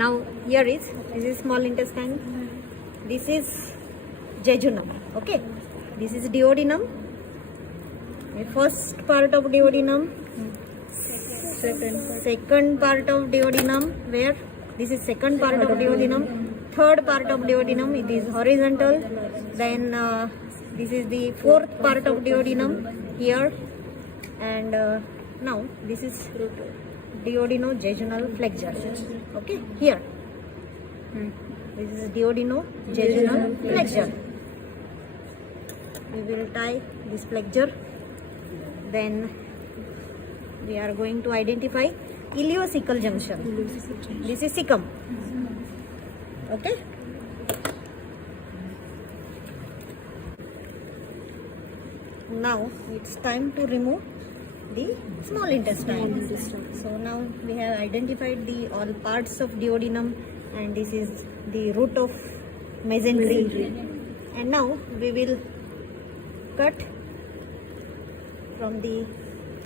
Now here is, this is small intestine, this is jejunum, okay, this is duodenum, the first part of duodenum, second part of duodenum, where this is second part of duodenum, third part of duodenum, it is horizontal, then this is the fourth part of duodenum here, and now this is duodenojejunal flexure, okay, here this is duodenojejunal flexure. We will tie this flexure, then we are going to identify ileocecal junction. This is cecum, okay. Now it's time to remove the small intestine. So now we have identified the all parts of duodenum, and this is the root of mesentery. And now we will cut from the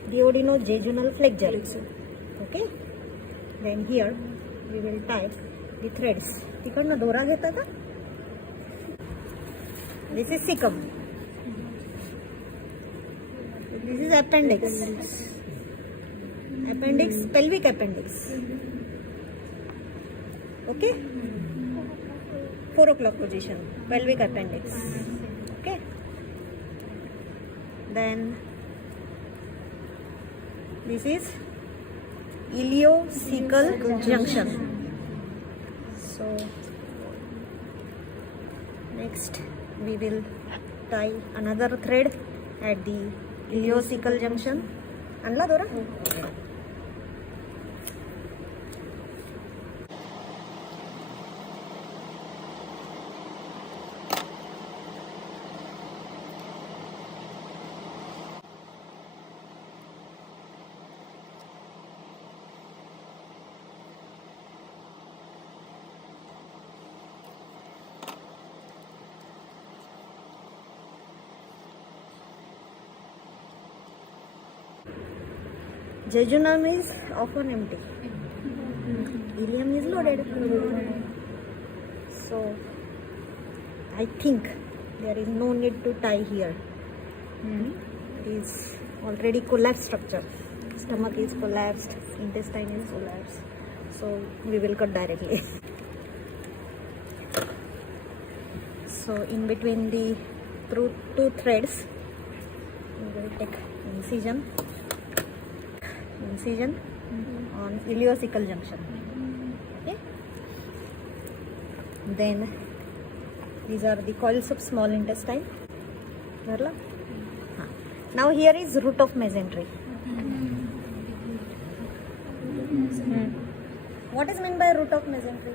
duodenojejunal flexure, okay. Then here we will tie the threads. तिकडनं दोरा घेता का? This is cecum. This is appendix. Appendix, pelvic appendix. Okay? 4 o'clock position, pelvic appendix. Okay? Then this is ileocecal junction. So next we will tie another thread at the ileocecal junction. आणला दोरा? Jejunum is often empty. Ileum is loaded. So I think there is no need to tie here. It is already collapsed structure. Stomach is collapsed, intestine is collapsed. So we will cut directly. So in between the two threads, we will take incision on ileocecal junction. Okay. Then these are the coils of small intestine. Now here is root of mesentery. What is meant by root of mesentery?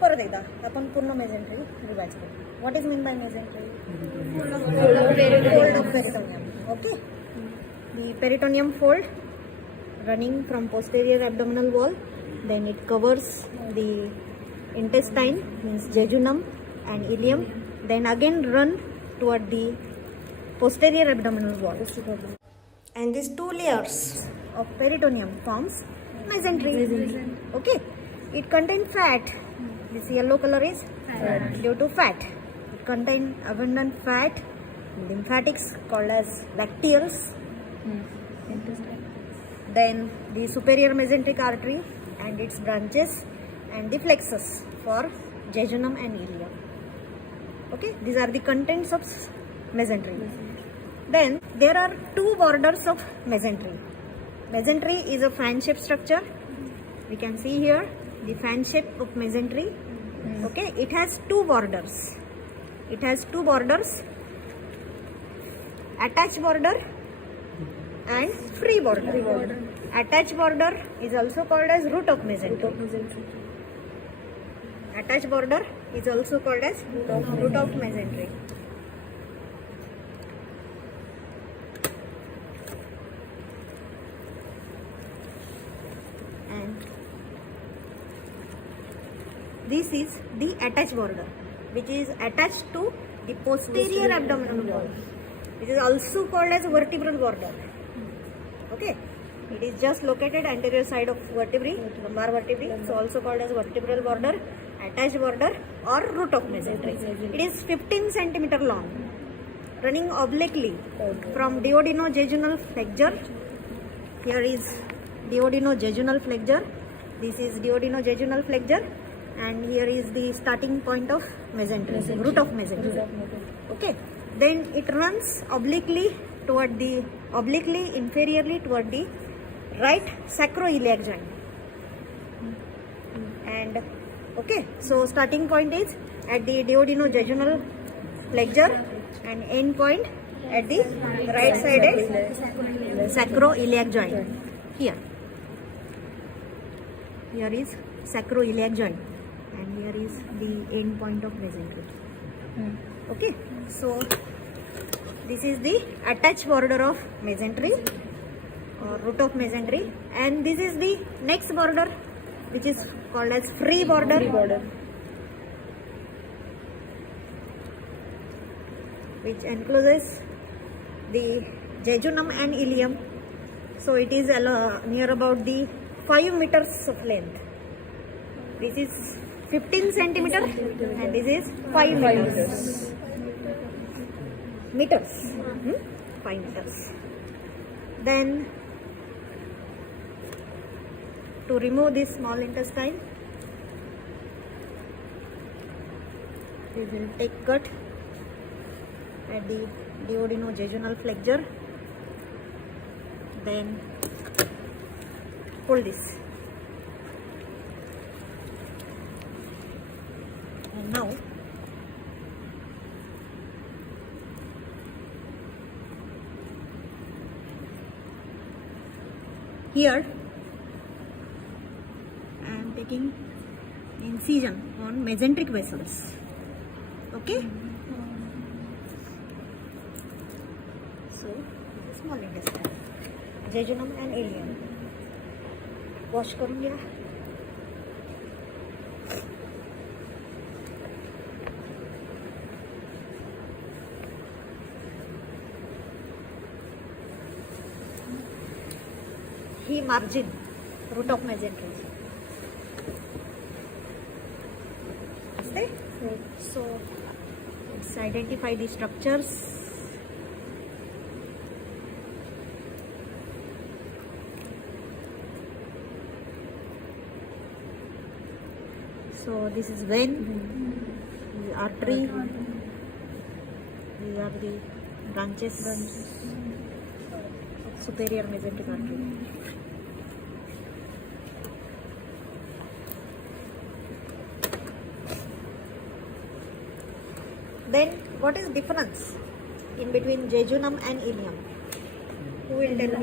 परत एकदा आपण पूर्ण mesentery revise करू. What is meant by mesentery? Fold of peritoneum. Okay. The peritoneum fold running from posterior abdominal wall, then it covers the intestine, means jejunum and ileum, then again run toward the posterior abdominal wall. And these two layers of peritoneum forms mesentery. Okay. It contains fat. This yellow color is due to fat. It contains abundant fat, lymphatics called as lacteals. Then the superior mesenteric artery and its branches, and the plexus for jejunum and ileum. Okay, these are the contents of mesentery. Then there are two borders of mesentery. Mesentery is a fan-shaped structure. We can see here the fan shape of mesentery. Okay, it has two borders. It has two borders, attached border and free border. Attached border is also called as root of mesentery. Attached border is also called as root of mesentery. And this is the attached border, which is attached to the posterior abdominal wall, which is also called as vertebral border. Okay, it is just located anterior side of vertebrae, lumbar vertebrae. It's also called as vertebral border, attached border, or root of mesentery. It is 15 centimeter long, running obliquely from duodenojejunal flexure. Here is duodenojejunal flexure. This is duodenojejunal flexure, and here is the starting point of mesentery, root of mesentery. Okay, then it runs obliquely inferiorly toward the right sacroiliac joint. And okay, so starting point is at the duodenojejunal flexure and end point at the right sided sacroiliac joint. Here is sacroiliac joint, and here is the end point of mesentery. Okay, so this is the attached border of mesentery or root of mesentery, and this is the next border, which is called as free border. Which encloses the jejunum and ileum. So it is near about the 5 meters of length. This is 15 centimeter and this is 5 meters. 5 meters. Then to remove this small intestine, we will take cut at the duodenojejunal flexure, then pull this, and now here I am taking incision on mesenteric vessels. Okay. So, small intestine, jejunum and ileum. Wash करूँ क्या? He margin, root of mesentery. So, let's identify the structures. So this is vein, this is artery, these are the branches of superior mesenteric artery. Then what is difference in between jejunum and ileum? Who will tell us?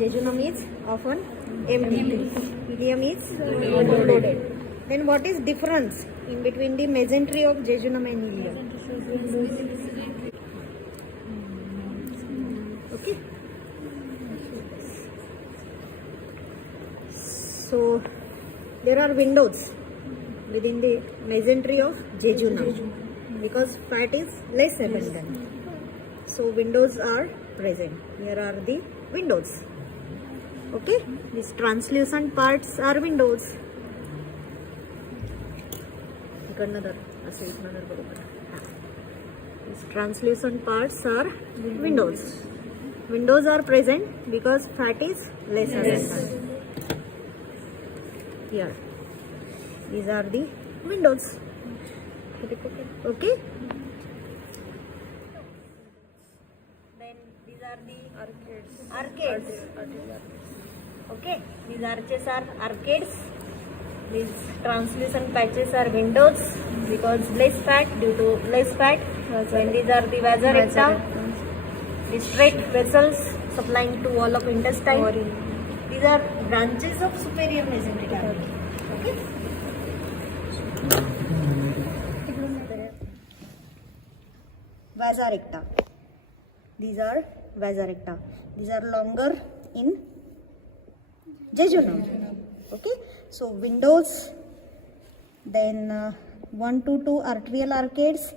Jejunum is often empty. Ileum is loaded. Then what is difference in between the mesentery of jejunum and ileum? Okay. So there are windows within the mesentery of jejunum because fat is less abundant. So windows are present. Here are the windows. Okay, these translucent parts are windows. These translucent parts are windows. Windows are present because fat is less abundant. Here, these are the windows. Okay. Then these are the arcades. Okay, these arches are arcades. These translucent patches are windows because less fat, due to less fat. When these are the vasa recta, the straight vessels supplying to wall of intestine. These are branches of superior mesenteric artery. Okay. Vasa recta. These are vasa recta. These are longer in jejunum. Okay. So windows, then 1 to 2 arterial arcades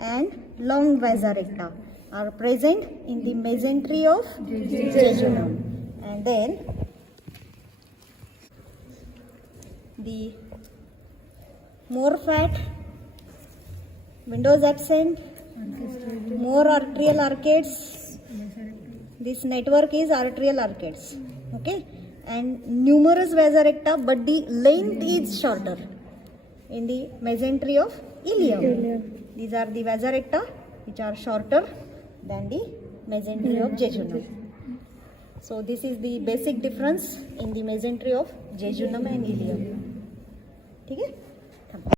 and long vasa recta. are present in the mesentery of jejunum. And then the more fat, windows absent, more arterial arcades. This network is arterial arcades. Okay, and numerous vasorecta, but the length is shorter in the mesentery of ileum. These are the vasorecta which are shorter than the mesentery of jejunum. So this is the basic difference in the mesentery of jejunum and ileum. Okay?